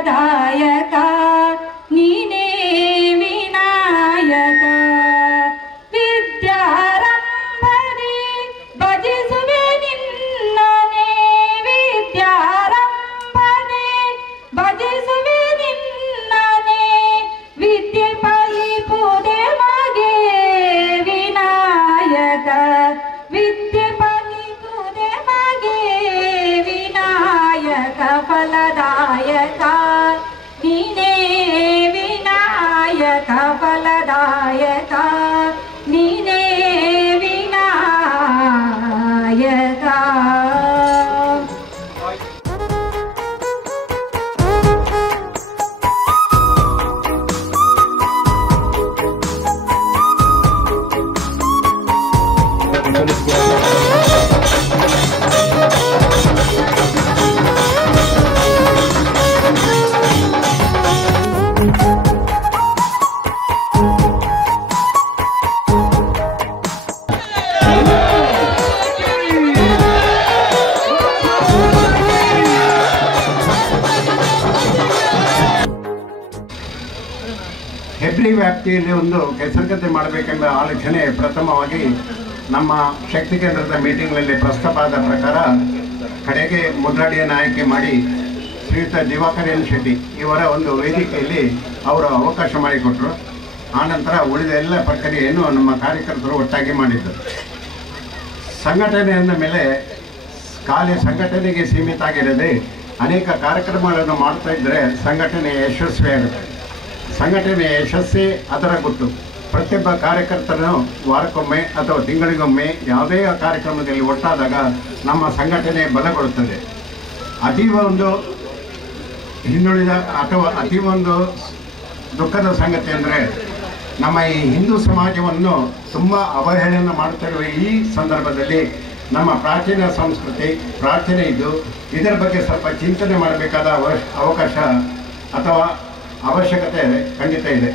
ಫಲದಾಯಕ ನೀನೇ ವಿನಾಯಕ ವಿದ್ಯಾರಂಭನೆ ಭಜಿಸುವೆ ನಿನ್ನನೆ ವಿದ್ಯಾರಂಭನೆ ಭಜಿಸುವೆ ನಿನ್ನನೆ ವಿದ್ಯೆ ಫಲಿಪುದೆ ಮಗೆ ವಿನಾಯಕ ವಿದ್ಯೆ ಫಲಿಪುದೆ ಮಗೆ ವಿನಾಯಕ ಫಲದಾಯಕ ನೀನೇ ವಿನಾಯಕ ಫಲದಾಯಕ ನೀನೇ ವಿನಾಯಕ. ಹೆಬ್ರಿ ವ್ಯಾಪ್ತಿಯಲ್ಲಿ ಒಂದು ಕೆಸರುಗದ್ದೆ ಮಾಡಬೇಕೆಂಬ ಆಲೋಚನೆ ಪ್ರಥಮವಾಗಿ ನಮ್ಮ ಶಕ್ತಿ ಕೇಂದ್ರದ ಮೀಟಿಂಗ್ನಲ್ಲಿ ಪ್ರಸ್ತಾಪ ಆದ ಪ್ರಕಾರ ಕಡೆಗೆ ಮುದ್ರಾಡಿಯನ್ನು ಆಯ್ಕೆ ಮಾಡಿ ಶ್ರೀಯುತ ದಿವಾಕರ್ ಎನ್ ಶೆಟ್ಟಿ ಇವರ ಒಂದು ವೇದಿಕೆಯಲ್ಲಿ ಅವರು ಅವಕಾಶ ಮಾಡಿಕೊಟ್ರು. ಆನಂತರ ಉಳಿದ ಎಲ್ಲ ಪ್ರಕ್ರಿಯೆಯನ್ನು ನಮ್ಮ ಕಾರ್ಯಕರ್ತರು ಒಟ್ಟಾಗಿ ಮಾಡಿದ್ದರು. ಸಂಘಟನೆ ಅಂದ ಮೇಲೆ ಖಾಲಿ ಸಂಘಟನೆಗೆ ಸೀಮಿತ ಆಗಿರದೆ ಅನೇಕ ಕಾರ್ಯಕ್ರಮಗಳನ್ನು ಮಾಡ್ತಾ ಇದ್ದರೆ ಸಂಘಟನೆ ಯಶಸ್ವಿಯಾಗುತ್ತೆ. ಸಂಘಟನೆ ಯಶಸ್ಸೇ ಅದರ ಗುಟ್ಟು. ಪ್ರತಿಯೊಬ್ಬ ಕಾರ್ಯಕರ್ತರನ್ನು ವಾರಕ್ಕೊಮ್ಮೆ ಅಥವಾ ತಿಂಗಳಿಗೊಮ್ಮೆ ಯಾವುದೇ ಕಾರ್ಯಕ್ರಮದಲ್ಲಿ ಒಟ್ಟಾದಾಗ ನಮ್ಮ ಸಂಘಟನೆ ಬಲಗೊಳ್ಳುತ್ತದೆ. ಅತೀವ ಒಂದು ಹಿಂದುಳಿದ ಅಥವಾ ಅತೀವ ಒಂದು ದುಃಖದ ಸಂಗತಿ ಅಂದರೆ ನಮ್ಮ ಈ ಹಿಂದೂ ಸಮಾಜವನ್ನು ತುಂಬ ಅವಹೇಳನ ಮಾಡುತ್ತಿರುವ ಈ ಸಂದರ್ಭದಲ್ಲಿ ನಮ್ಮ ಪ್ರಾಚೀನ ಸಂಸ್ಕೃತಿ ಪ್ರಾರ್ಥನೆ ಇದ್ದು ಇದರ ಬಗ್ಗೆ ಸ್ವಲ್ಪ ಚಿಂತನೆ ಮಾಡಬೇಕಾದ ಅವಕಾಶ ಅಥವಾ ಅವಶ್ಯಕತೆ ಖಂಡಿತ ಇದೆ.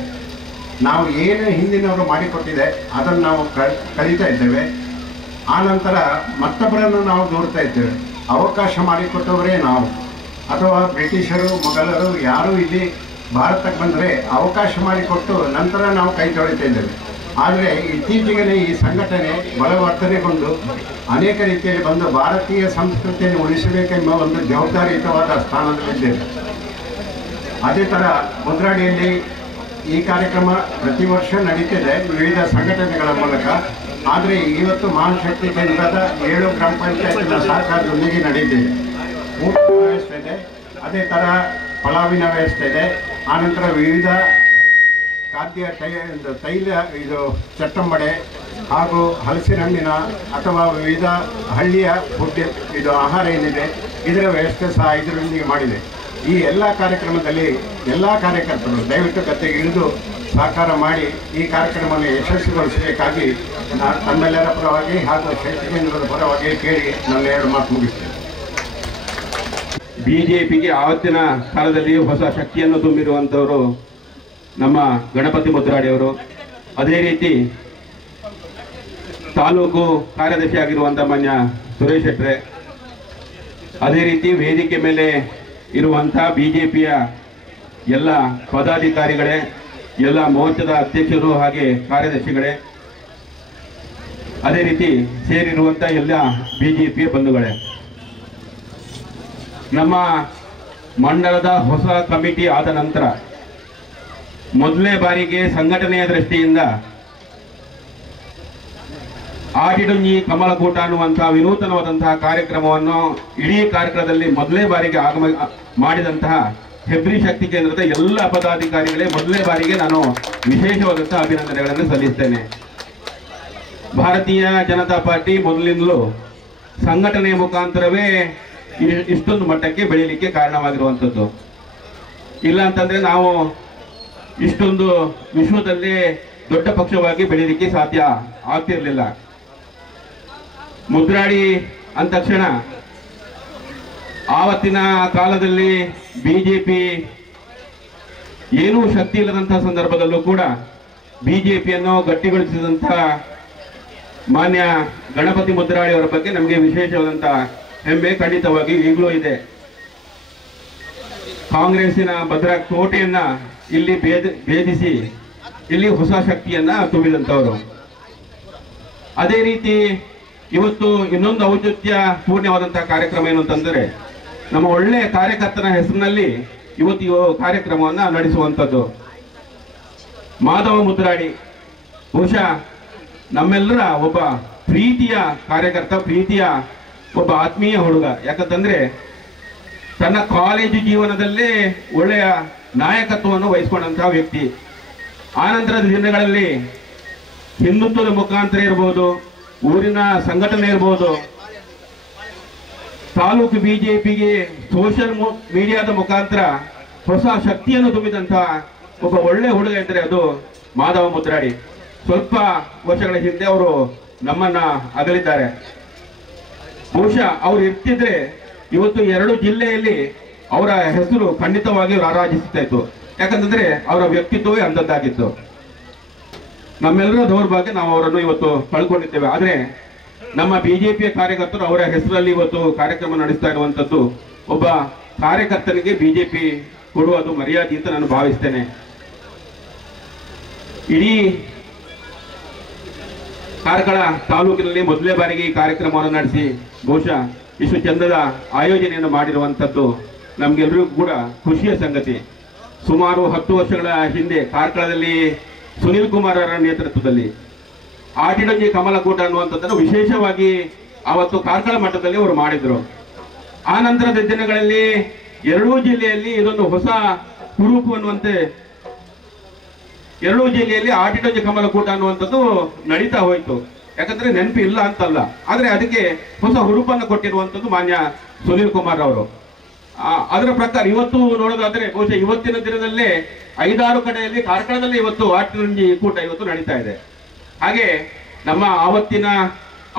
ನಾವು ಏನು ಹಿಂದಿನವರು ಮಾಡಿಕೊಟ್ಟಿದೆ ಅದನ್ನು ನಾವು ಕಲಿತಾ ಇದ್ದೇವೆ. ಆನಂತರ ಮತ್ತೊಬ್ಬರನ್ನು ನಾವು ದೂರ್ತಾ ಇದ್ದೇವೆ. ಅವಕಾಶ ಮಾಡಿಕೊಟ್ಟವರೇ ನಾವು ಅಥವಾ ಬ್ರಿಟಿಷರು ಮೊಘಲರು ಯಾರೂ ಇಲ್ಲಿ ಭಾರತಕ್ಕೆ ಬಂದರೆ ಅವಕಾಶ ಮಾಡಿಕೊಟ್ಟು ನಂತರ ನಾವು ಕೈ ತೊಳಿತಾ ಇದ್ದೇವೆ. ಆದರೆ ಇತ್ತೀಚೆಗೆ ಈ ಸಂಘಟನೆ ಬಲವರ್ಧನೆಗೊಂಡು ಅನೇಕ ರೀತಿಯಲ್ಲಿ ಬಂದು ಭಾರತೀಯ ಸಂಸ್ಕೃತಿಯನ್ನು ಉಳಿಸಬೇಕೆಂಬ ಒಂದು ಜವಾಬ್ದಾರಿಯುತವಾದ ಸ್ಥಾನದಲ್ಲಿದ್ದೇವೆ. ಅದೇ ಥರ ಮುದ್ರಾಡಿಯಲ್ಲಿ ಈ ಕಾರ್ಯಕ್ರಮ ಪ್ರತಿ ವರ್ಷ ನಡೀತಿದೆ ವಿವಿಧ ಸಂಘಟನೆಗಳ ಮೂಲಕ. ಆದರೆ ಇವತ್ತು ಮಹಾಶಕ್ತಿ ಕೇಂದ್ರದ 7 ಗ್ರಾಮ ಪಂಚಾಯತ್ನ ಸಹಕಾರದೊಂದಿಗೆ ನಡೀತಿದೆ. ಊಟದ ವ್ಯವಸ್ಥೆ ಇದೆ, ಅದೇ ಥರ ಪಲಾವಿನ ವ್ಯವಸ್ಥೆ ಇದೆ. ಆನಂತರ ವಿವಿಧ ಖಾದ್ಯ ತೈಲ ಇದು ಚಟ್ಟಂಬಡೆ ಹಾಗೂ ಹಲಸಿನ ಹಣ್ಣಿನ ಅಥವಾ ವಿವಿಧ ಹಳ್ಳಿಯ ಫುಡ್ ಇದು ಆಹಾರ ಏನಿದೆ ಇದರ ವ್ಯವಸ್ಥೆ ಸಹ ಇದರೊಂದಿಗೆ ಮಾಡಿದೆ. ಈ ಎಲ್ಲ ಕಾರ್ಯಕ್ರಮದಲ್ಲಿ ಎಲ್ಲ ಕಾರ್ಯಕರ್ತರು ದಯವಿಟ್ಟು ಗದ್ದೆಗೆ ಇಳಿದು ಸಹಕಾರ ಮಾಡಿ ಈ ಕಾರ್ಯಕ್ರಮವನ್ನು ಯಶಸ್ವಿಗೊಳಿಸಬೇಕಾಗಿ ತಮ್ಮೆಲ್ಲರ ಪರವಾಗಿ ಹಾಗೂ ಶಕ್ತಿ ಕೇಂದ್ರದ ಪರವಾಗಿ ಕೇಳಿ ನನ್ನ 2 ಮಾತು ಮುಗಿಸ್ತೇನೆ. ಬಿಜೆಪಿಗೆ ಆವತ್ತಿನ ಕಾಲದಲ್ಲಿ ಹೊಸ ಶಕ್ತಿಯನ್ನು ತುಂಬಿರುವಂಥವರು ನಮ್ಮ ಗಣಪತಿ ಮುದ್ರಾಡಿಯವರು. ಅದೇ ರೀತಿ ತಾಲೂಕು ಕಾರ್ಯದರ್ಶಿ ಆಗಿರುವಂಥ ಮಾನ್ಯ ಸುರೇಶ್ ಶೆಟ್ರೆ, ಅದೇ ರೀತಿ ವೇದಿಕೆ ಮೇಲೆ ಇರುವಂಥ ಬಿಜೆಪಿಯ ಎಲ್ಲ ಪದಾಧಿಕಾರಿಗಳೇ, ಎಲ್ಲ ಮೋರ್ಚಾದ ಅಧ್ಯಕ್ಷರು ಹಾಗೆ ಕಾರ್ಯದರ್ಶಿಗಳೇ, ಅದೇ ರೀತಿ ಸೇರಿರುವಂಥ ಎಲ್ಲ ಬಿಜೆಪಿಯ ಬಂಧುಗಳೇ, ನಮ್ಮ ಮಂಡಲದ ಹೊಸ ಕಮಿಟಿ ಆದ ನಂತರ ಮೊದಲನೇ ಬಾರಿಗೆ ಸಂಘಟನೆಯ ದೃಷ್ಟಿಯಿಂದ ಆಡಿಡುಂಜಿ ಕಮಲಕೂಟ ಅನ್ನುವಂತಹ ವಿನೂತನವಾದಂತಹ ಕಾರ್ಯಕ್ರಮವನ್ನು ಇಡೀ ಕಾರ್ಯಕ್ರಮದಲ್ಲಿ ಮೊದಲನೇ ಬಾರಿಗೆ ಮಾಡಿದಂತಹ ಹೆಬ್ರಿ ಶಕ್ತಿ ಕೇಂದ್ರದ ಎಲ್ಲ ಪದಾಧಿಕಾರಿಗಳೇ ಮೊದಲನೇ ಬಾರಿಗೆ ನಾನು ವಿಶೇಷವಾದಂತಹ ಅಭಿನಂದನೆಗಳನ್ನು ಸಲ್ಲಿಸ್ತೇನೆ. ಭಾರತೀಯ ಜನತಾ ಪಾರ್ಟಿ ಮೊದಲಿಂದಲೂ ಸಂಘಟನೆಯ ಮುಖಾಂತರವೇ ಇಷ್ಟೊಂದು ಮಟ್ಟಕ್ಕೆ ಬೆಳೀಲಿಕ್ಕೆ ಕಾರಣವಾಗಿರುವಂಥದ್ದು. ಇಲ್ಲ ಅಂತಂದ್ರೆ ನಾವು ಇಷ್ಟೊಂದು ವಿಶ್ವದಲ್ಲೇ ದೊಡ್ಡ ಪಕ್ಷವಾಗಿ ಬೆಳೀಲಿಕ್ಕೆ ಸಾಧ್ಯ ಆಗ್ತಿರ್ಲಿಲ್ಲ. ಮುದ್ರಾಡಿ ಅಂದ ತಕ್ಷಣ ಆವತ್ತಿನ ಕಾಲದಲ್ಲಿ ಬಿಜೆಪಿ ಏನೂ ಶಕ್ತಿ ಇಲ್ಲದಂತಹ ಸಂದರ್ಭದಲ್ಲೂ ಕೂಡ ಬಿಜೆಪಿಯನ್ನು ಗಟ್ಟಿಗೊಳಿಸಿದಂತಹ ಮಾನ್ಯ ಗಣಪತಿ ಮುದ್ರಾಡಿ ಅವರ ಬಗ್ಗೆ ನಮಗೆ ವಿಶೇಷವಾದಂತಹ ಹೆಮ್ಮೆ ಖಂಡಿತವಾಗಿ ಈಗಲೂ ಇದೆ. ಕಾಂಗ್ರೆಸ್ಸಿನ ಭದ್ರ ಕೋಟೆಯನ್ನ ಇಲ್ಲಿ ಭೇದಿಸಿ ಇಲ್ಲಿ ಹೊಸ ಶಕ್ತಿಯನ್ನ ತುಂಬಿದಂಥವರು. ಅದೇ ರೀತಿ ಇವತ್ತು ಇನ್ನೊಂದು ಔಚಿತ್ಯ ಪೂರ್ಣವಾದಂತಹ ಕಾರ್ಯಕ್ರಮ ಏನು ಅಂತಂದರೆ, ನಮ್ಮ ಒಳ್ಳೆಯ ಕಾರ್ಯಕರ್ತನ ಹೆಸರಿನಲ್ಲಿ ಇವತ್ತು ಈ ಕಾರ್ಯಕ್ರಮವನ್ನು ನಡೆಸುವಂಥದ್ದು. ಮಾಧವ ಮುದ್ರಾಡಿ ಬಹುಶಃ ನಮ್ಮೆಲ್ಲರ ಒಬ್ಬ ಪ್ರೀತಿಯ ಕಾರ್ಯಕರ್ತ, ಪ್ರೀತಿಯ ಒಬ್ಬ ಆತ್ಮೀಯ ಹುಡುಗ. ಯಾಕಂತಂದ್ರೆ ತನ್ನ ಕಾಲೇಜು ಜೀವನದಲ್ಲೇ ಒಳ್ಳೆಯ ನಾಯಕತ್ವವನ್ನು ವಹಿಸಿಕೊಂಡಂತಹ ವ್ಯಕ್ತಿ. ಆನಂತರದ ದಿನಗಳಲ್ಲಿ ಹಿಂದುತ್ವದ ಮುಖಾಂತರ ಇರ್ಬೋದು, ಊರಿನ ಸಂಘಟನೆ ಇರ್ಬೋದು, ತಾಲೂಕು ಬಿಜೆಪಿಗೆ ಸೋಷಿಯಲ್ ಮೀಡಿಯಾದ ಮುಖಾಂತರ ಹೊಸ ಶಕ್ತಿಯನ್ನು ತುಂಬಿದಂತಹ ಒಬ್ಬ ಒಳ್ಳೆ ಹುಡುಗ ಇದ್ದರೆ ಅದು ಮಾಧವ ಮುದ್ರಾಡಿ. ಸ್ವಲ್ಪ ವರ್ಷಗಳ ಹಿಂದೆ ಅವರು ನಮ್ಮನ್ನ ಅಗಲಿದ್ದಾರೆ. ಬಹುಶಃ ಅವ್ರು ಇರ್ತಿದ್ರೆ ಇವತ್ತು 2 ಜಿಲ್ಲೆಯಲ್ಲಿ ಅವರ ಹೆಸರು ಖಂಡಿತವಾಗಿ ರಾರಾಜಿಸ್ತಾ ಇತ್ತು. ಯಾಕಂತಂದ್ರೆ ಅವರ ವ್ಯಕ್ತಿತ್ವವೇ ಅಂಥದ್ದಾಗಿತ್ತು. ನಮ್ಮೆಲ್ಲರ ದೌರ್ಭಾಗ್ಯ ನಾವು ಅವರನ್ನು ಇವತ್ತು ಕಳ್ಕೊಂಡಿದ್ದೇವೆ. ಆದ್ರೆ ನಮ್ಮ ಬಿಜೆಪಿಯ ಕಾರ್ಯಕರ್ತರು ಅವರ ಹೆಸರಲ್ಲಿ ಇವತ್ತು ಕಾರ್ಯಕ್ರಮ ನಡೆಸ್ತಾ ಇರುವಂತದ್ದು ಒಬ್ಬ ಕಾರ್ಯಕರ್ತನಿಗೆ ಬಿಜೆಪಿ ಕೊಡುವುದು ಮರ್ಯಾದೆ ಅಂತ ನಾನು ಭಾವಿಸ್ತೇನೆ. ಇಡೀ ಕಾರ್ಕಳ ತಾಲೂಕಿನಲ್ಲಿ ಮೊದಲೇ ಬಾರಿಗೆ ಈ ಕಾರ್ಯಕ್ರಮವನ್ನು ನಡೆಸಿ ಬಹುಶಃ ಇಷ್ಟು ಚಂದದ ಆಯೋಜನೆಯನ್ನು ಮಾಡಿರುವಂಥದ್ದು ನಮ್ಗೆಲ್ಲರಿಗೂ ಕೂಡ ಖುಷಿಯ ಸಂಗತಿ. ಸುಮಾರು 10 ವರ್ಷಗಳ ಹಿಂದೆ ಕಾರ್ಕಳದಲ್ಲಿ ಸುನೀಲ್ ಕುಮಾರ್ ಅವರ ನೇತೃತ್ವದಲ್ಲಿ ಆಟಿಡಂಜಿ ಕಮಲಕೂಟ ಅನ್ನುವಂಥದ್ದನ್ನು ವಿಶೇಷವಾಗಿ ಅವತ್ತು ಕಾರ್ಕಳ ಮಟ್ಟದಲ್ಲಿ ಅವರು ಮಾಡಿದ್ರು. ಆ ನಂತರದ ದಿನಗಳಲ್ಲಿ 2 ಜಿಲ್ಲೆಯಲ್ಲಿ ಇದೊಂದು ಹೊಸ ಹುರುಪು ಅನ್ನುವಂತೆ 2 ಜಿಲ್ಲೆಯಲ್ಲಿ ಆಟಿಡಂಜಿ ಕಮಲಕೂಟ ಅನ್ನುವಂಥದ್ದು ನಡೀತಾ ಹೋಯಿತು. ಯಾಕಂದ್ರೆ ನೆನಪು ಇಲ್ಲ ಅಂತಲ್ಲ, ಆದ್ರೆ ಅದಕ್ಕೆ ಹೊಸ ಹುರುಪನ್ನು ಕೊಟ್ಟಿರುವಂಥದ್ದು ಮಾನ್ಯ ಸುನೀಲ್ ಕುಮಾರ್ ಅವರು. ಅದರ ಪ್ರಕಾರ ಇವತ್ತು ನೋಡೋದಾದ್ರೆ ಬಹುಶಃ ಇವತ್ತಿನ ದಿನದಲ್ಲೇ 5-6 ಕಡೆಯಲ್ಲಿ ಕಾರ್ಕಳದಲ್ಲಿ ಇವತ್ತು ಆಟಿಡಂಜಿ ಕೂಟ ಇವತ್ತು ನಡೀತಾ ಇದೆ. ಹಾಗೆ ನಮ್ಮ ಆವತ್ತಿನ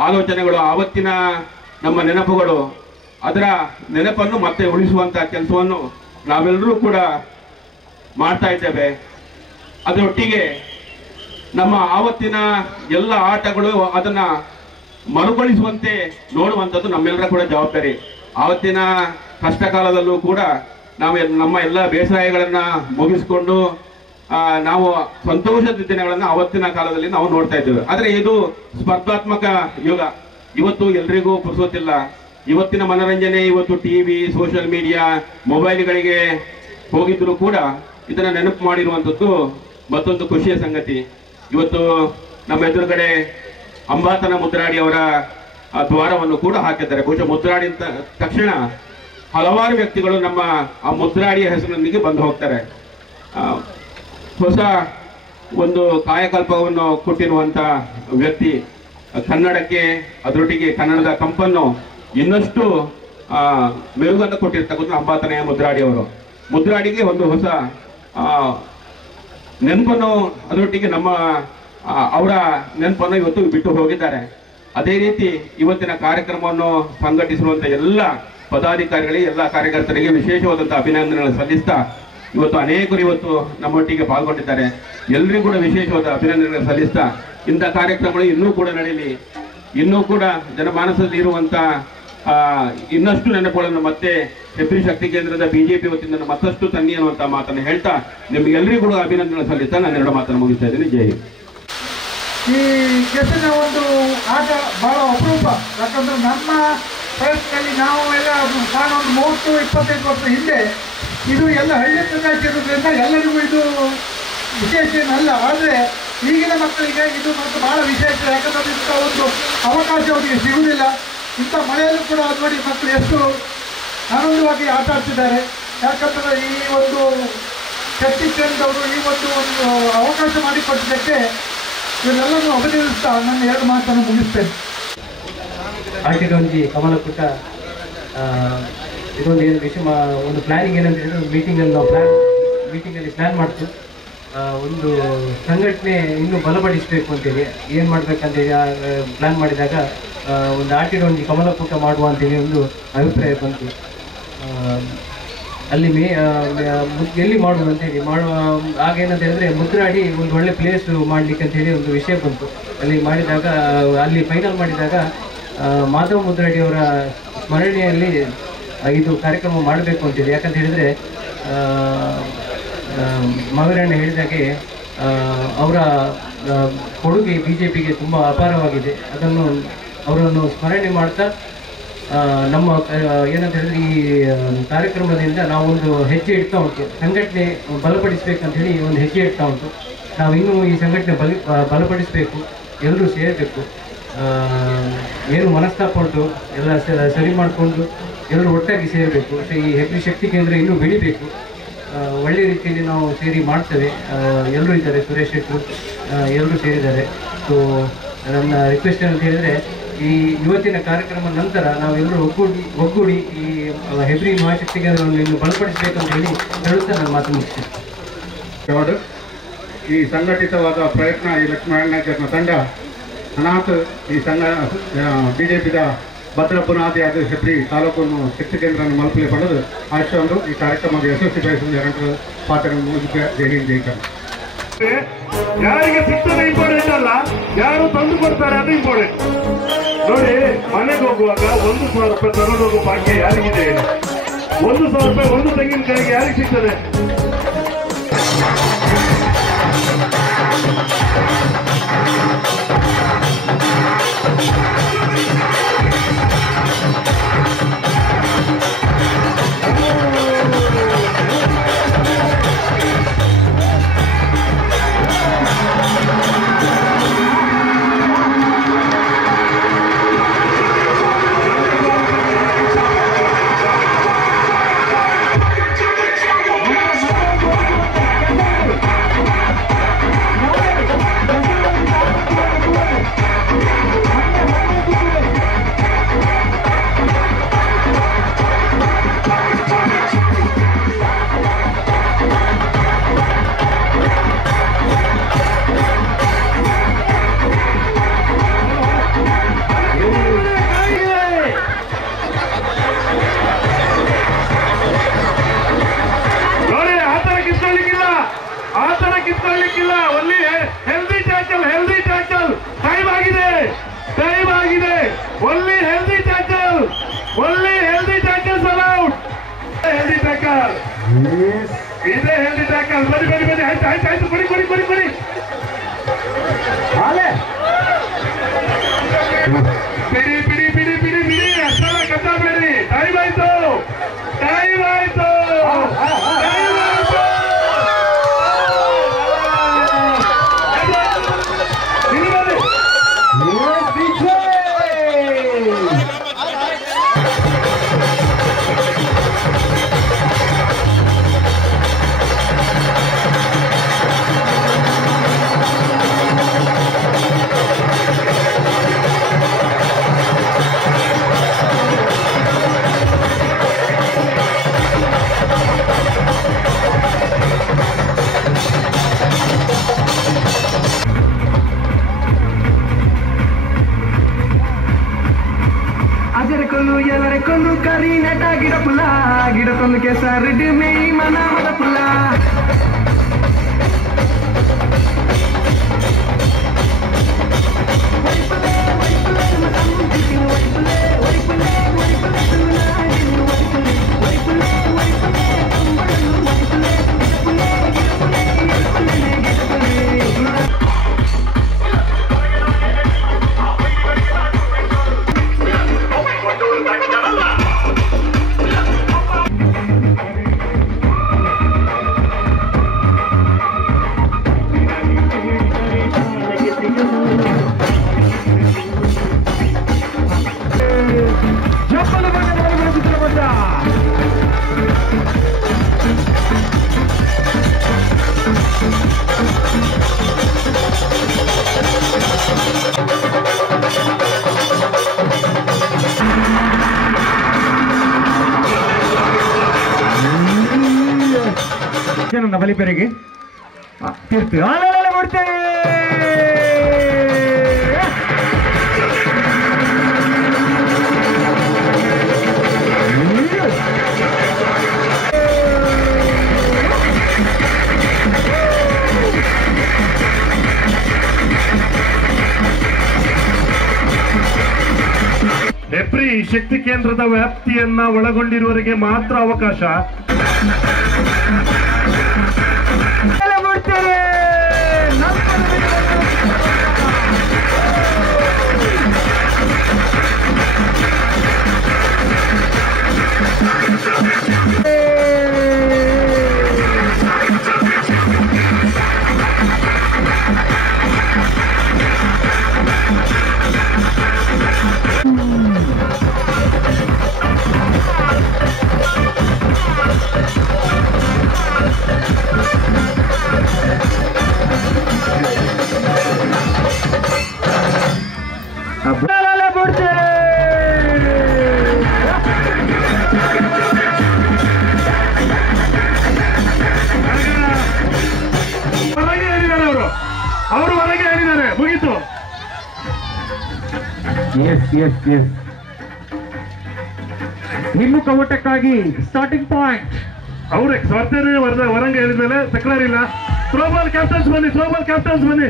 ಆಲೋಚನೆಗಳು, ಆವತ್ತಿನ ನಮ್ಮ ನೆನಪುಗಳು, ಅದರ ನೆನಪನ್ನು ಮತ್ತೆ ಉಳಿಸುವಂತಹ ಕೆಲಸವನ್ನು ನಾವೆಲ್ಲರೂ ಕೂಡ ಮಾಡ್ತಾ ಇದ್ದೇವೆ. ಅದರೊಟ್ಟಿಗೆ ನಮ್ಮ ಆವತ್ತಿನ ಎಲ್ಲ ಆಟಗಳು ಅದನ್ನ ಮರುಕಳಿಸುವಂತೆ ನೋಡುವಂಥದ್ದು ನಮ್ಮೆಲ್ಲರ ಕೂಡ ಜವಾಬ್ದಾರಿ. ಆವತ್ತಿನ ಕಷ್ಟ ಕಾಲದಲ್ಲೂ ಕೂಡ ನಾವು ನಮ್ಮ ಎಲ್ಲ ಬೇಸಾಯಗಳನ್ನ ಮುಗಿಸ್ಕೊಂಡು ನಾವು ಸಂತೋಷದ ದಿನಗಳನ್ನ ಅವತ್ತಿನ ಕಾಲದಲ್ಲಿ ನಾವು ನೋಡ್ತಾ ಇದ್ದೇವೆ. ಆದ್ರೆ ಇದು ಸ್ಪರ್ಧಾತ್ಮಕ ಯುಗ. ಇವತ್ತು ಎಲ್ರಿಗೂ ಪುರ್ಸೊತ್ತಿಲ್ಲ. ಇವತ್ತಿನ ಮನರಂಜನೆ ಇವತ್ತು ಟಿವಿ, ಸೋಷಿಯಲ್ ಮೀಡಿಯಾ, ಮೊಬೈಲ್ಗಳಿಗೆ ಹೋಗಿದ್ರು ಕೂಡ ಇದನ್ನ ನೆನಪು ಮಾಡಿರುವಂಥದ್ದು ಮತ್ತೊಂದು ಖುಷಿಯ ಸಂಗತಿ. ಇವತ್ತು ನಮ್ಮ ಎದುರುಗಡೆ ಅಂಬಾತನ ಮುದ್ರಾಡಿ ಅವರ ದ್ವಾರವನ್ನು ಕೂಡ ಹಾಕಿದ್ದಾರೆ. ಬಹುಶಃ ಮುದ್ರಾಡಿ ಅಂತ ತಕ್ಷಣ ಹಲವಾರು ವ್ಯಕ್ತಿಗಳು ನಮ್ಮ ಆ ಮುದ್ರಾಡಿಯ ಹೆಸರಿನೊಂದಿಗೆ ಬಂದು ಹೋಗ್ತಾರೆ. ಹೊಸ ಒಂದು ಕಾಯಕಲ್ಪವನ್ನು ಕೊಟ್ಟಿರುವಂತ ವ್ಯಕ್ತಿ. ಕನ್ನಡಕ್ಕೆ ಅದರೊಟ್ಟಿಗೆ ಕನ್ನಡದ ಕಂಪನ್ನು ಇನ್ನಷ್ಟು ಮೆರುಗನ್ನು ಕೊಟ್ಟಿರ್ತಕ್ಕಂಥ ಅಂಬಾತನೆಯ ಮುದ್ರಾಡಿ ಅವರು. ಮುದ್ರಾಡಿಗೆ ಒಂದು ಹೊಸ ನೆನಪನ್ನು ಅದರೊಟ್ಟಿಗೆ ನಮ್ಮ ಅವರ ನೆನಪನ್ನು ಇವತ್ತು ಬಿಟ್ಟು ಹೋಗಿದ್ದಾರೆ. ಅದೇ ರೀತಿ ಇವತ್ತಿನ ಕಾರ್ಯಕ್ರಮವನ್ನು ಸಂಘಟಿಸಿರುವಂತ ಎಲ್ಲ ಪದಾಧಿಕಾರಿಗಳಿಗೆ, ಎಲ್ಲ ಕಾರ್ಯಕರ್ತರಿಗೆ ವಿಶೇಷವಾದಂತಹ ಅಭಿನಂದನೆಗಳನ್ನು ಸಲ್ಲಿಸ್ತಾ ಇವತ್ತು ಅನೇಕರು ಇವತ್ತು ನಮ್ಮೊಟ್ಟಿಗೆ ಪಾಲ್ಗೊಂಡಿದ್ದಾರೆ. ಎಲ್ರಿಗೂ ಕೂಡ ವಿಶೇಷವಾದ ಅಭಿನಂದನೆಗಳನ್ನು ಸಲ್ಲಿಸ್ತಾ ಇಂಥ ಕಾರ್ಯಕ್ರಮಗಳು ಇನ್ನೂ ಕೂಡ ನಡೆಯಲಿ, ಇನ್ನೂ ಕೂಡ ಜನಮಾನಸದಲ್ಲಿ ಇರುವಂತ ಇನ್ನಷ್ಟು ನೆನಪುಗಳನ್ನು ಮತ್ತೆ ಹೆಬ್ರಿ ಶಕ್ತಿ ಕೇಂದ್ರದ ಬಿಜೆಪಿ ವತಿಯಿಂದ ಮತ್ತಷ್ಟು ತನ್ನಿ ಅನ್ನುವಂತ ಮಾತನ್ನು ಹೇಳ್ತಾ ನಿಮ್ಗೆಲ್ಲರಿಗೂ ಕೂಡ ಅಭಿನಂದನೆ ಸಲ್ಲಿಸ್ತಾ ನಾನು 2 ಮಾತನ್ನು ಮುಗಿಸ್ತಾ ಇದ್ದೀನಿ. ಜೈ ಹಿಂದ್. ಈ ಕೆಸರಿನ ಒಂದು ಆಟ ಬಹಳ ಅಪರೂಪ. ಯಾಕಂದ್ರೆ ನಮ್ಮ ಪ್ರಯತ್ನದಲ್ಲಿ ನಾವು ಎಲ್ಲ ನಾನೊಂದು 30-25 ವರ್ಷ ಹಿಂದೆ ಇದು ಎಲ್ಲ ಹಳ್ಳಿ ಪ್ರದೇಶ ಇರೋದ್ರಿಂದ ಎಲ್ಲರಿಗೂ ಇದು ವಿಶೇಷ ಏನಲ್ಲ. ಆದರೆ ಈಗಿನ ಮಕ್ಕಳಿಗೆ ಇದು ಮತ್ತು ಬಹಳ ವಿಶೇಷ. ಯಾಕಂದ್ರೆ ಇಂಥ ಒಂದು ಅವಕಾಶ ಅವರಿಗೆ ಸಿಗುವುದಿಲ್ಲ. ಇಂಥ ಮಳೆಯಲ್ಲೂ ಕೂಡ ಅದು ನೋಡಿ ಮಕ್ಕಳು ಎಷ್ಟು ಆನಂದವಾಗಿ ಆಟ ಆಡ್ತಿದ್ದಾರೆ. ಯಾಕಂದರೆ ಈ ಒಂದು ಶಕ್ತಿ ಕೇಂದ್ರದವರು ಈ ಒಂದು ಅವಕಾಶ ಮಾಡಿಕೊಟ್ಟಿದ್ದಕ್ಕೆ ಇವರೆಲ್ಲರೂ ಅಭಿನಂದಿಸ್ತಾ ನನ್ನ 2 ಮಾತನ್ನು ಮುಗಿಸ್ತೇನೆ. ಆಟಿಡಂಜಿ ಕಮಲಕೂಟ ಇದೊಂದು ಏನು ವಿಷಯ ಒಂದು ಪ್ಲಾನಿಂಗ್ ಏನಂತ ಹೇಳಿದ್ರೆ ಮೀಟಿಂಗಲ್ಲಿ ನಾವು ಮೀಟಿಂಗಲ್ಲಿ ಪ್ಲ್ಯಾನ್ ಮಾಡ್ತು. ಒಂದು ಸಂಘಟನೆ ಇನ್ನೂ ಬಲಪಡಿಸಬೇಕು ಅಂತೇಳಿ ಏನು ಮಾಡಬೇಕಂತೇಳಿ ಪ್ಲ್ಯಾನ್ ಮಾಡಿದಾಗ ಒಂದು ಆಟಿಡಂಜಿ ಕಮಲಕೂಟ ಮಾಡುವ ಅಂತೇಳಿ ಒಂದು ಅಭಿಪ್ರಾಯ ಬಂತು. ಅಲ್ಲಿ ಎಲ್ಲಿ ಮಾಡುವುದು ಅಂತೇಳಿ ಆಗೇನಂತ ಹೇಳಿದ್ರೆ ಮುದ್ರಾಡಿ ಒಂದು ಒಳ್ಳೆ ಪ್ಲೇಸ್ ಮಾಡಲಿಕ್ಕೆ ಅಂತೇಳಿ ಒಂದು ವಿಷಯ ಬಂತು. ಅಲ್ಲಿ ಮಾಡಿದಾಗ ಅಲ್ಲಿ ಫೈನಲ್ ಮಾಡಿದಾಗ ಮಾಧವ ಮುದ್ರಾಡಿ ಅವರ ಸ್ಮರಣೆಯಲ್ಲಿ ಇದು ಕಾರ್ಯಕ್ರಮ ಮಾಡಬೇಕು ಅಂತೇಳಿ. ಯಾಕಂತ ಹೇಳಿದರೆ ಮಾವಿರಣ್ಣ ಹೇಳಿದಾಗೆ ಅವರ ಕೊಡುಗೆ BJPಗೆ ತುಂಬ ಅಪಾರವಾಗಿದೆ. ಅವರನ್ನು ಸ್ಮರಣೆ ಮಾಡ್ತಾ ನಮ್ಮ ಏನಂತ ಹೇಳಿದ್ರೆ ಈ ಕಾರ್ಯಕ್ರಮದಿಂದ ನಾವೊಂದು ಹೆಜ್ಜೆ ಇಡ್ತಾ ಉಂಟು. ಸಂಘಟನೆ ಬಲಪಡಿಸಬೇಕಂತ ಹೇಳಿ ಒಂದು ಹೆಜ್ಜೆ ಇಡ್ತಾ ಉಂಟು. ನಾವು ಇನ್ನೂ ಈ ಸಂಘಟನೆ ಬಲಪಡಿಸಬೇಕು, ಎಲ್ಲರೂ ಸೇರಬೇಕು. ಏನು ಮನಸ್ತಾಪ ಉಂಟು ಎಲ್ಲ ಸರಿ ಮಾಡಿಕೊಂಡು ಎಲ್ಲರೂ ಒಟ್ಟಾಗಿ ಸೇರಬೇಕು. ಈ ಹೆಬ್ರಿ ಶಕ್ತಿ ಕೇಂದ್ರ ಇನ್ನೂ ಬೆಳಿಬೇಕು. ಒಳ್ಳೆ ರೀತಿಯಲ್ಲಿ ನಾವು ಸೇರಿ ಮಾಡ್ತೇವೆ. ಎಲ್ಲರೂ ಇದ್ದಾರೆ, ಸುರೇಶ್ ಶೆಟ್ಟರು ಎಲ್ಲರೂ ಸೇರಿದ್ದಾರೆ. ಸೊ ನನ್ನ ರಿಕ್ವೆಸ್ಟ್ ಏನಂತ ಹೇಳಿದರೆ, ಈ ಇವತ್ತಿನ ಕಾರ್ಯಕ್ರಮದ ನಂತರ ನಾವೆಲ್ಲರೂ ಒಗ್ಗೂಡಿ ಈ ಹೆಬ್ರಿ ಮಹಾಶಕ್ತಿ ಕೇಂದ್ರವನ್ನು ಇನ್ನು ಬಲಪಡಿಸಬೇಕಂತ ಹೇಳುತ್ತಾ ನಾನು ಮಾತು ಮುಗಿಸ್ತೇನೆ. ಈ ಸಂಘಟಿತವಾದ ಪ್ರಯತ್ನ ಈ ಲಕ್ಷ್ಮೀನಾರಾಯಣ ತಂಡ ಅನಾಥ ಈ ಸಂಘ BJPದ ಭದ್ರ ಬುನಾದಿಯಾದ ಹೆಬ್ರಿ ತಾಲೂಕನ್ನು ಶಕ್ತಿ ಕೇಂದ್ರವನ್ನು ಮಲ್ಪಲೆ ಪಡೆದು ಆಶಿಸೊಂದು ಈ ಕಾರ್ಯಕ್ರಮಕ್ಕೆ ಯಶಸ್ವಿಗೊಳಿಸುವ ಎರಡರ ಪಾತ್ರವನ್ನು ಮುಗಿದ ಜೈ ಹಿಂದ್ ಜೈ ಕರ್ನಾಟಕ. ಯಾರಿಗೆ ಸಿಗ್ತದೆ ಇಂಪಾರ್ಟೆಂಟ್ ಅಲ್ಲ, ಯಾರು ತಂದು ಕೊಡ್ತಾರೆ ಅದು ಇಂಪಾರ್ಟೆಂಟ್. ನೋಡಿ, ಮನೆಗೆ ಹೋಗುವಾಗ 1,000 ರೂಪಾಯಿ ತಗೊಂಡು ಹೋಗುವ ಭಾಗ್ಯ ಯಾರಿಗಿದೆ? 1,000 ರೂಪಾಯಿ ಒಂದು ತೆಂಗಿನಕಾಯಿಗೆ ಯಾರಿಗೆ ಸಿಗ್ತದೆ? ಒಳ್ಳೆ ಹೆಲ್ದಿ ಟ್ಯಾಕಲ್ ಟೈಮ್ ಆಗಿದೆ. ಒಳ್ಳೆ healthy tackle allowed. Healthy tackle ಇದೆ. ಹೆಲ್ದಿ ಟ್ಯಾಕಲ್ ಬನ್ನಿ. ಆಯ್ತು ಕೊಡಿ. ಬಿಡಿ ಅಷ್ಟೆಲ್ಲ ಕಟ್ಟಬೇಡಿ. ಟೈಮ್ ಆಯ್ತು. ಎಲ್ಲರಕ್ಕೊಂದು ಕರಿ ನೆಟ ಗಿಡ ತಂದು ಕೆಸರಿಡು ಮೇಯಿ ಮನ ಮದ ಪುಲ್ಲ. ನನ್ನ ಬಲಿಪೆರೆಗೆ ತೀರ್ತು ಕೊಡ್ತೇವೆ. ಹೆಬ್ರಿ ಶಕ್ತಿ ಕೇಂದ್ರದ ವ್ಯಾಪ್ತಿಯನ್ನ ಒಳಗೊಂಡಿರುವವರಿಗೆ ಮಾತ್ರ ಅವಕಾಶ. ಅವರು ಹೊರಗೆ ಹೇಳಿದ್ದಾರೆ, ಮುಗೀತು. ಹಿಮ್ಮುಖ ಓಟಕ್ಕಾಗಿ ಸ್ಟಾರ್ಟಿಂಗ್ ಪಾಯಿಂಟ್ ಅವ್ರೆ ಸ್ಪರ್ಧೆ ಹೊರಂಗೆ ಹೇಳಿದ್ಮೇಲೆ ತಕರಾರಿಲ್ಲ. ಥ್ರೋಬಾಲ್ ಕ್ಯಾಪ್ಟನ್ಸ್ ಬನ್ನಿ, ಥ್ರೋಬಾಲ್ ಕ್ಯಾಪ್ಟನ್ಸ್ ಬನ್ನಿ,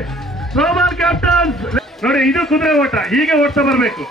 ಥ್ರೋಬಾಲ್ ಕ್ಯಾಪ್ಟನ್ಸ್ ನೋಡಿ. ಇದು ಕುದುರೆ ಓಟ, ಹೀಗೆ ಓಡ್ತಾ ಬರಬೇಕು.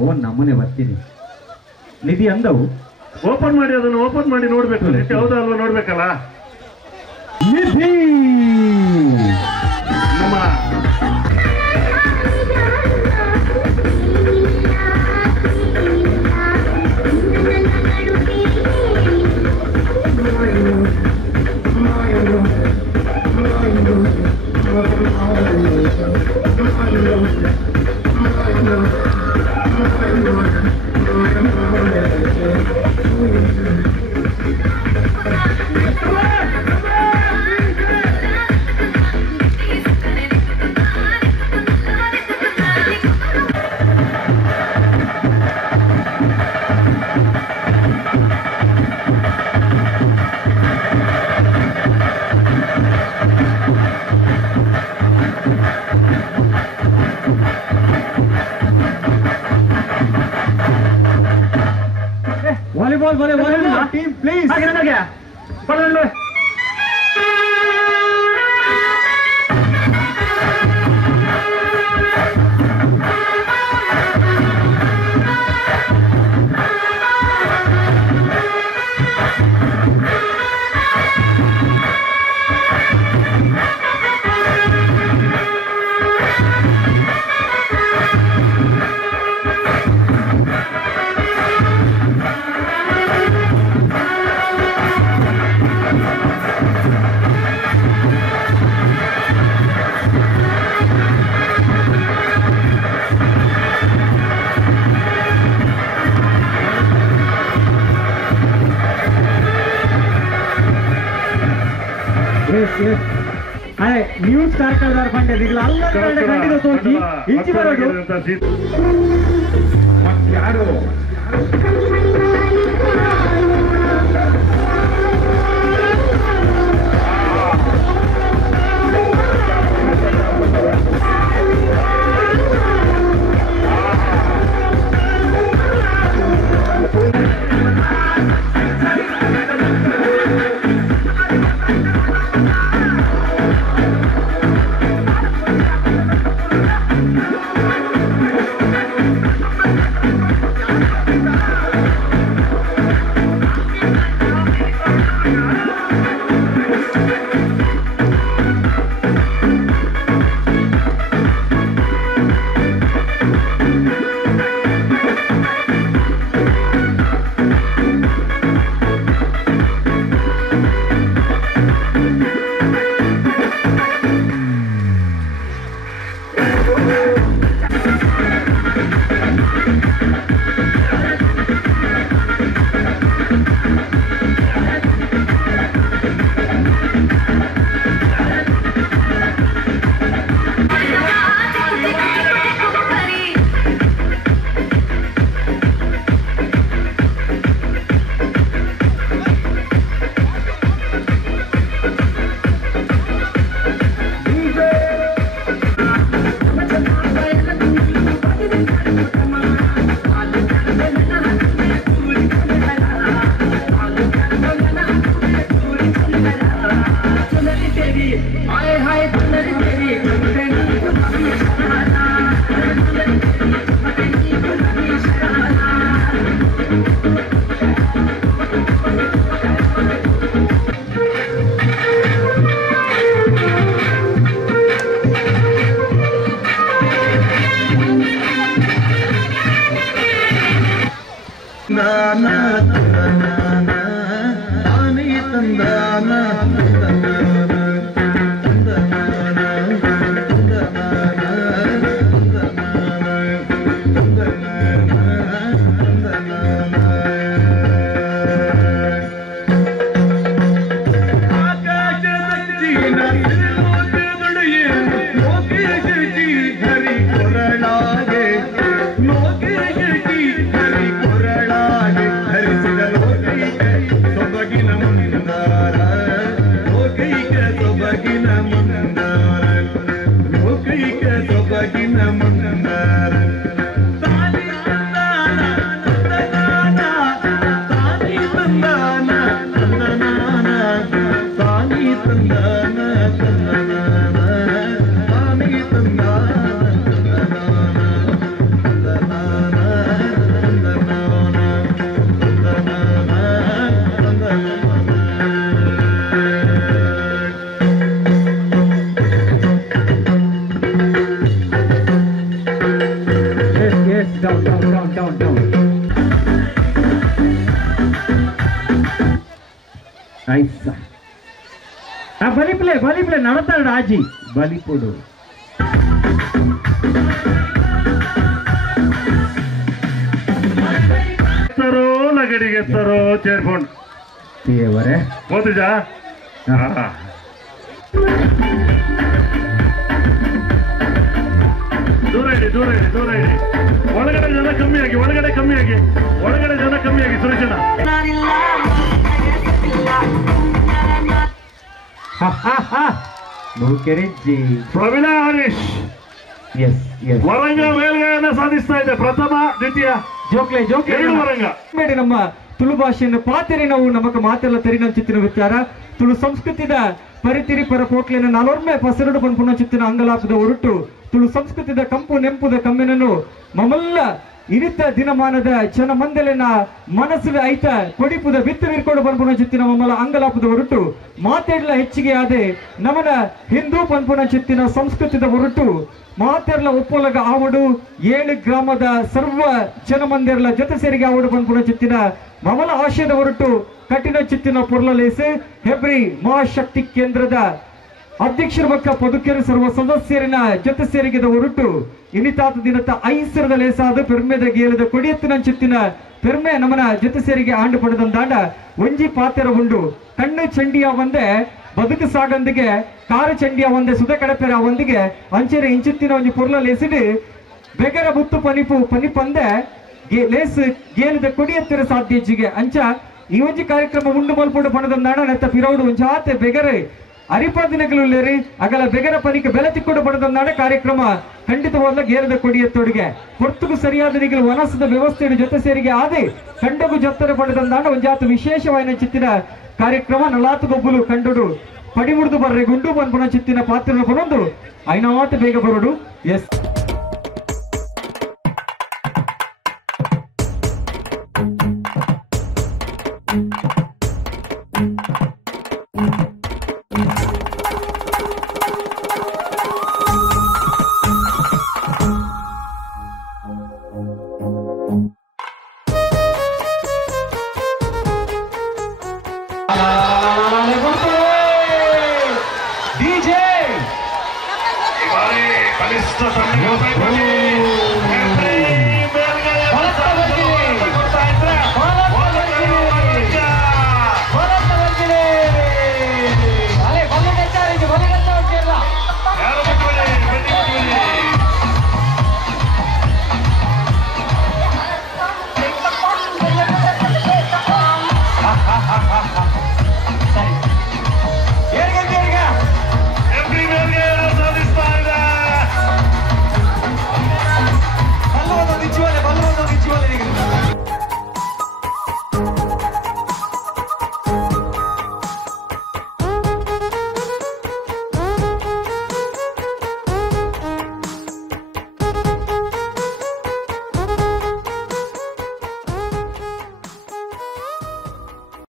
ಓ ನಮ್ಮನೆ ಬರ್ತೀನಿ. ನಿಧಿ ಅಂದವು ಓಪನ್ ಮಾಡಿ, ಅದನ್ನು ಓಪನ್ ಮಾಡಿ ನೋಡ್ಬೇಕು, ಹೌದಾ ಅಲ್ವಾ ನೋಡ್ಬೇಕಲ್ಲ. ನಿಧಿ ನಮ್ಮ ನ್ಯೂಸ್ ಕಾರ್ಕಳದಾರ ಬಂಡೆ ಅಲ್ಲ ಗಂಡಿನ ತೋಗಿ ಈಚೆ ಬರೋದು ಯಾರು ಬಲಿ ಪ್ಲೇ ನಡತಾರ ರಾಜಿ ಬಲಿ ಕೊಡು ನಗಡಿಗೆ ತರೋ ಚೇರ್ಫೋನ್ ದೇವರೇ ಓದಿಜಾ ದೂರ ಇಡಿ ಒಳಗಡೆ ಜನ ಕಮ್ಮಿಯಾಗಿ ಸುರೇಶನ ಪ್ರವೀಣಾ ಹರೀಶ್ ವರಂಗ ಮೇಲ್ಗೈಯನ್ನು ಸಾಧಿಸ್ತಾ ಇದೆ. ಪ್ರಥಮ ದ್ವಿತೀಯ ಜೋಕ್ಲೆ ವರಂಗ ಬೇಡಿ ನಮ್ಮ ತುಳು ಭಾಷೆಯನ್ನು ಪಾತೆರೆ ನಾವು ನಮಕ್ ಮಾತೆಲ್ಲ ತೆರಿನ ಚಿತ್ತಿನ ವಿಚಾರ ತುಳು ಸಂಸ್ಕೃತಿದ ಪರಿತಿರಿ ಪರ ಪೋಕ್ಲೆನ ನಾಲ್ವರ್ಮೆ ಪಸರಡು ಪನ್ಪುಣ ಚಿತ್ತಿನ ಅಂಗಲಾಪದ ಹೊರಟು ತುಳು ಸಂಸ್ಕೃತಿದ ಕಂಪು ನೆಂಪುದ ಕಮ್ಮೆನನ್ನು ಮಮಲ್ಲ ಇರಿತ ದಿನಮಾನದ ಚನ ಮಂದಲಿನ ಮನಸ್ಸಿನ ಐತ ಕೊಡಿಪುದ ಬಿತ್ತು ವಿರ್ಕೊಂಡು ಪನ್ಪುಣ ಚಿತ್ತಿನ ಮಮ್ಮಲ ಅಂಗಲಾಪದ ಹೊರಟು ಮಾತೆಡ್ಲ ಹೆಚ್ಚಿಗೆ ಆದೆ ನಮನ ಹಿಂದೂ ಪನ್ಪುಣ ಚಿತ್ತಿನ ಸಂಸ್ಕೃತಿದ ಹೊರಟು ಮಾತೆರ್ಲ ಒಪ್ಪೊಲಗ ಆವಡು 7 ಗ್ರಾಮದ ಸರ್ವ ಜನಮಂದಿರ್ಲ ಜೊತೆ ಸೇರಿಗೆ ಆವಡು ಪನ್ಪುಣ ಚಿತ್ತಿನ ಮಮಲ ಆಶಯದ ಹೊರಟು ಕಠಿಣ ಚಿತ್ತಿನ ಪೊರ್ಲಲೇಸು ಹೆಬ್ರಿ ಮಹಾಶಕ್ತಿ ಕೇಂದ್ರದ ಅಧ್ಯಕ್ಷರ ಪಕ್ಕ ಪದುಕೆರು ಸರ್ವ ಸದಸ್ಯರಿನ ಜೊತೆ ಸೇರಿಗೆದ ಹೊರಟು ಇನಿತಾತ ದಿನದ ಐಸರದ ಲೇಸಾದ ಪೆರ್ಮೆದ ಗೇಲದ ಕೊಡಿಯತ್ತಿನ ಚಿತ್ತಿನ ಪೆರ್ಮೆ ನಮನ ಜೊತೆ ಸೇರಿಗೆ ಆಂಡು ಪಡೆದಂದಾಂಡ ಒಂಜಿ ಪಾತೆರ ಉಂಡು ಕಣ್ಣು ಚಂಡಿಯ ಒಂದೇ ಬದುಕು ಸಾಗಂದಿಗೆ ಕಾರು ಚಂಡಿಯ ಒಂದೇ ಸುಧ ಕಡಪೆರ ಒಂದಿಗೆ ಅಂಚೆರೆ ಇಂಚಿತ್ತಿನ ಒಂಜಿ ಪುರ್ಲ ಲೆಸಿಡು ಬೆಗರ ಬುತ್ತು ಪನಿಪಂದೆ ಲೇಸ್ ಗೇಲದ ಕೊಡಿಯತ್ತಿರ ಸಾಧ್ಯಜಿಗೆ ಅಂಚ ಈ ಒಂಜಿ ಕಾರ್ಯಕ್ರಮ ಉಂಡು ಮಲ್ಪುಡು ಪಣದಂದಾಣ ನೆತ್ತ ಪಿರೌಡು ಒಂಜಾತೆ ಬೆಗರೆ ಅರಿಪಾದಿನಗಳುಳ್ಳೇರಿ ಅಗಲ ಬೆಗರ ಪನಿಗೆ ಬೆಲೆ ತಿಕ್ಕೊಂಡು ಪಡೆದಂದಾಣ ಕಾರ್ಯಕ್ರಮ ಖಂಡಿತವಾದ ಗೇರದ ಕೊಡಿಯತ್ತೊಡಿಗೆ ಹೊರ್ತುಗೂ ಸರಿಯಾದ ನಿಗಲು ವನಸದ ವ್ಯವಸ್ಥೆಯ ಜೊತೆ ಸೇರಿಗೆ ಆದಿ ಕಂಡಗು ಜೊತ್ತರ ಪಡೆದಂದಾಣ ಒಂಜಾತು ವಿಶೇಷವಾದ ಚಿತ್ತಿನ ಕಾರ್ಯಕ್ರಮ ನಲಾತು ಗೊಬ್ಬಲು ಕಂಡುಡು ಪಡಿಮುಡ್ದು ಬರ್ರೆ ಗುಂಡು ಬಂದ್ಪುನ ಚಿತ್ತಿನ ಪಾತ್ರ ಕೊಡೊಂದು ಐನಾವತ್ತು ಬೇಗ ಬರೋಡು ಎಸ್ ಬಲಿಷ್ಠ